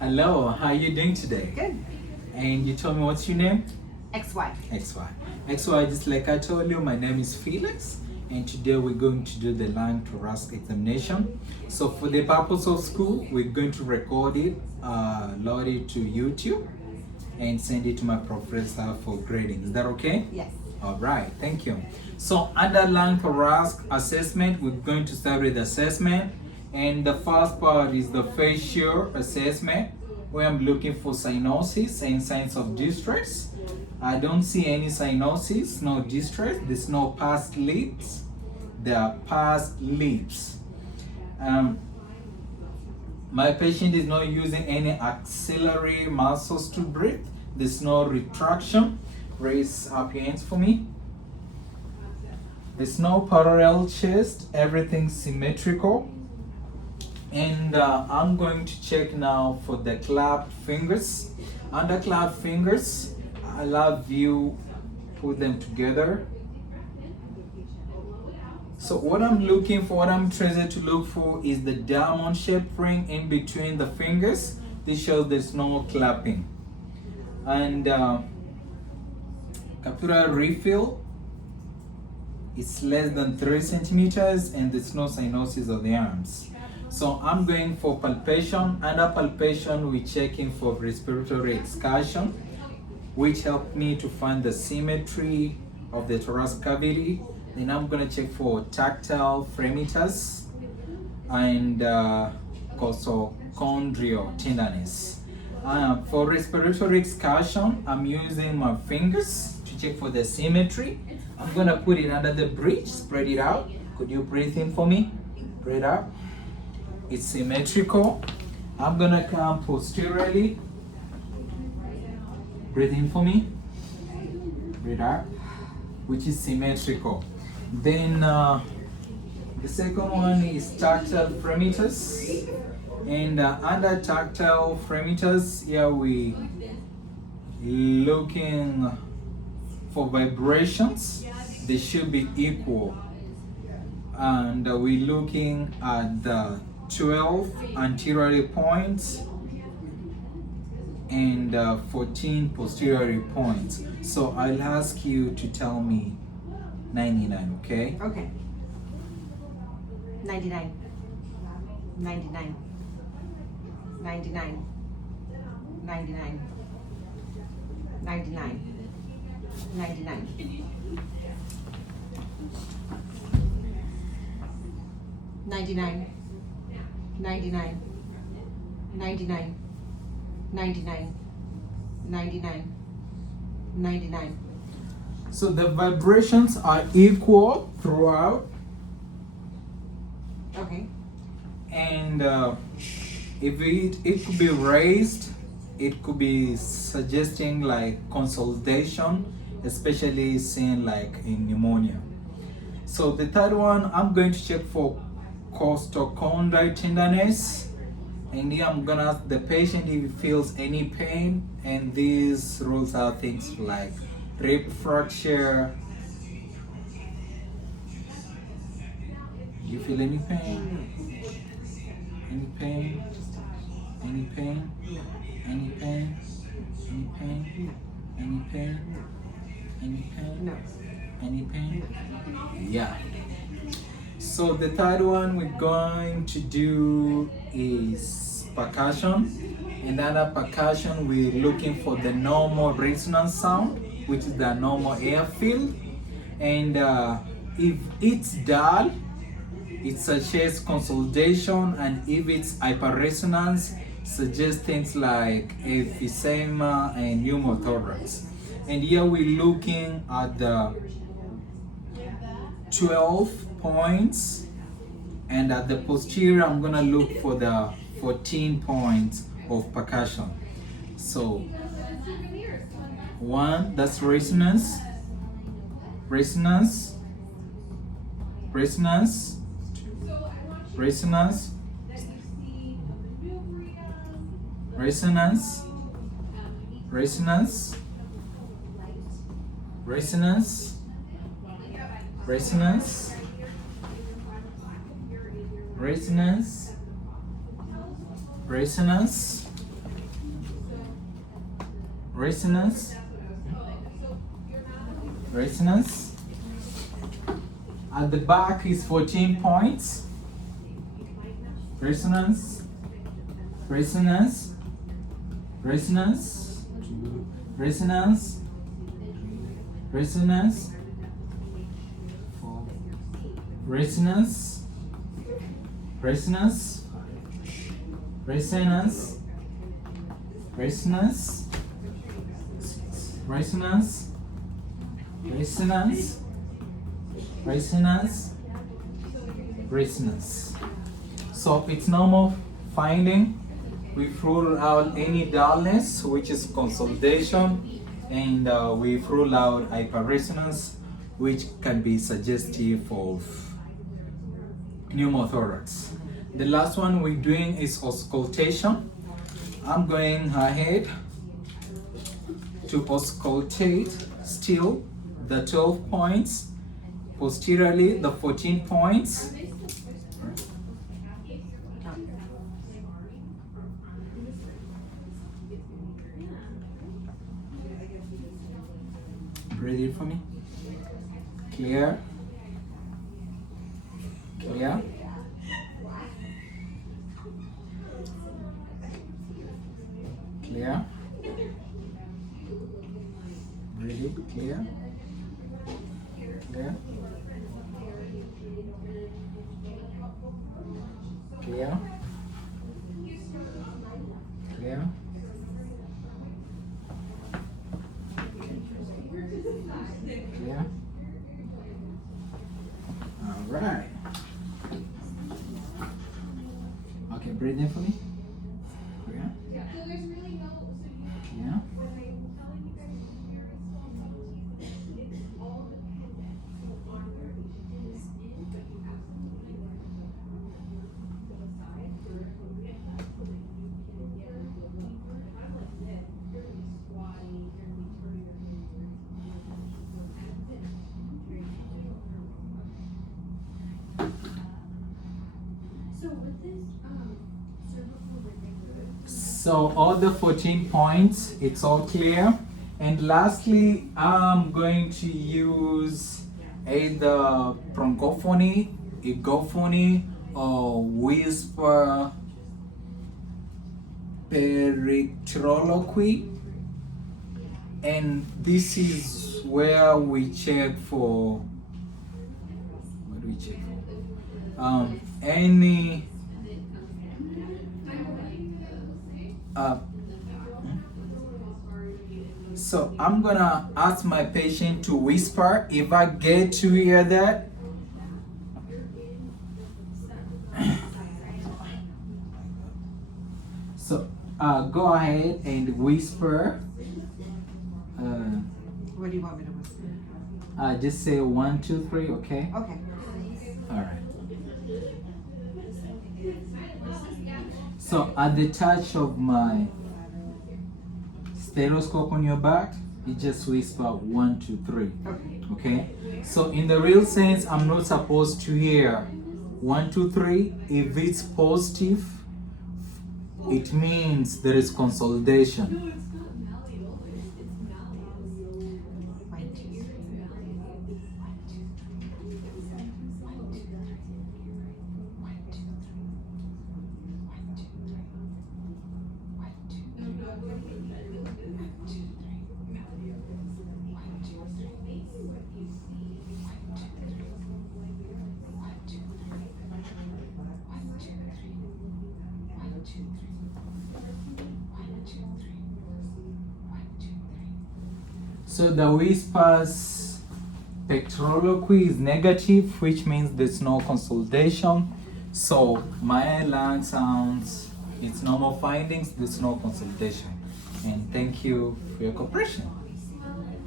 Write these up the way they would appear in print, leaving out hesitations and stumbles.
Hello, how are you doing today? Good. And you told me what's your name? XY. XY. XY, just like I told you, my name is Felix, and today we're going to do the lung thoracic examination. So for the purpose of school, we're going to record it, load it to YouTube, and send it to my professor for grading. Is that okay? Yes. All right, thank you. So under lung thoracic assessment, we're going to start with assessment. And the first part is the facial assessment, where I'm looking for cyanosis and signs of distress. I don't see any cyanosis, no distress. There's no pursed lips. There are pursed lips. My patient is not using any axillary muscles to breathe. There's no retraction. Raise up your hands for me. There's no parallel chest. Everything's symmetrical. And I'm going to check now for the clapped fingers. Under clapped fingers, I'll have you put them together. So what I'm looking for, what I'm trying to look for is the diamond-shaped ring in between the fingers. This shows there's no clapping. And capsular refill is less than 3 centimeters, and there's no cyanosis of the arms. So I'm going for palpation. Under palpation, we're checking for respiratory excursion, which helped me to find the symmetry of the thoracic cavity. Then I'm gonna check for tactile fremitus and costochondrial tenderness. For respiratory excursion, I'm using my fingers to check for the symmetry. I'm gonna put it under the bridge, spread it out. Could you breathe in for me? Breathe out. It's symmetrical. I'm gonna come posteriorly. Breathe in for me. Breathe out, which is symmetrical. Then the second one is tactile fremitus. And under tactile fremitus, here we looking for vibrations. They should be equal. And we're looking at the 12 anterior points and 14 posterior points. So I'll ask you to tell me 99, okay? Okay. 99. 99. 99. 99. 99. 99. 99. 99. 99. 99. 99. 99. So the vibrations are equal throughout. Okay. And if it could be raised, it could be suggesting like consolidation, especially seen like in pneumonia. So the third one, I'm going to check for costochondrial tenderness, and here I'm gonna ask the patient if he feels any pain, and these rules are things like rib fracture. Do you feel any pain? Any pain? Any pain? Any pain? Any pain? Any pain? Any pain? No. Any pain? Yeah. So the third one we're going to do is percussion. And under percussion, we're looking for the normal resonance sound, which is the normal airfield. And if it's dull, it suggests consolidation, and if it's hyperresonance, suggests things like emphysema and pneumothorax. And here we're looking at the 12 points, and at the posterior I'm gonna look for the 14 points of percussion. So 1, that's resonance, resonance, resonance, resonance, resonance, resonance, resonance, resonance, resonance, resonance, resonance, resonance. At the back is 14 points. Resonance, resonance, resonance, resonance, resonance, resonance, resonance, resonance, resonance, resonance, resonance, resonance, resonance. So it's normal finding. We've ruled out any dullness, which is consolidation, and we've ruled out hyperresonance, which can be suggestive of pneumothorax. The last one we're doing is auscultation. I'm going ahead to auscultate still the 12 points, posteriorly the 14 points. Breathe it for me. Clear. Clear. Clear. Breathe it. Clear. Clear. Clear. Clear. Clear. All right. Okay, breathe in for me. Clear. Clear. So all the 14 points, it's all clear. And lastly, I'm going to use either bronchophony, egophony, or whisper perictroloquy. And this is where we check for, what do we check for? Any so I'm gonna ask my patient to whisper. If I get to hear that, so go ahead and whisper. What do you want me to whisper? Just say 1, 2, 3, okay? Okay. All right. So at the touch of my stethoscope on your back, you just whisper 1, 2, 3. Okay. Okay? So in the real sense, I'm not supposed to hear 1, 2, 3. If it's positive, it means there is consolidation. So the whispers pectoroloquy is negative, which means there's no consolidation. So my lung sounds, it's normal findings, there's no consolidation. And thank you for your cooperation.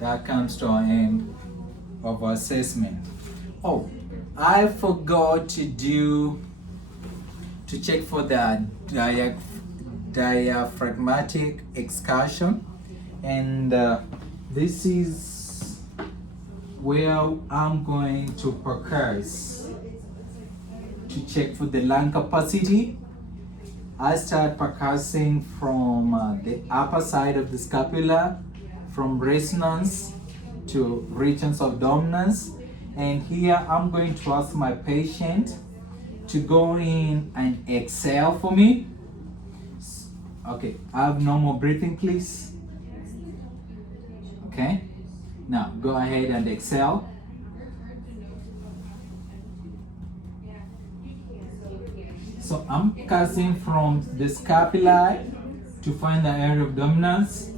That comes to our end of our assessment. Oh, I forgot to check for the diaphragmatic excursion, and this is where I'm going to percuss to check for the lung capacity. I start percussing from the upper side of the scapula from resonance to regions of dominance. And here I'm going to ask my patient to go in and exhale for me. Okay, have normal breathing, please. Okay, now go ahead and exhale. So I'm casting from the scapula to find the area of dominance.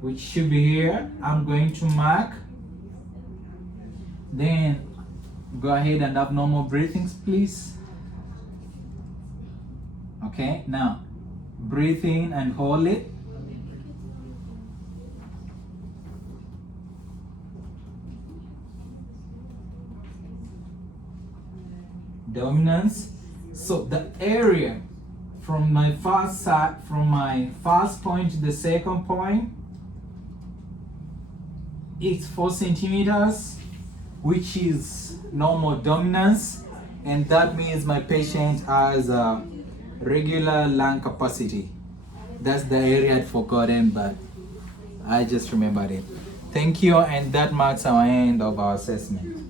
Which should be here. I'm going to mark. Then go ahead and have normal breathings, please. Okay, now breathe in and hold it. Dominance. So the area from my first side, from my first point to the second point, it's 4 centimeters, which is normal dominance, and that means my patient has a regular lung capacity. That's the area I'd forgotten, but I just remembered it. Thank you, and that marks our end of our assessment.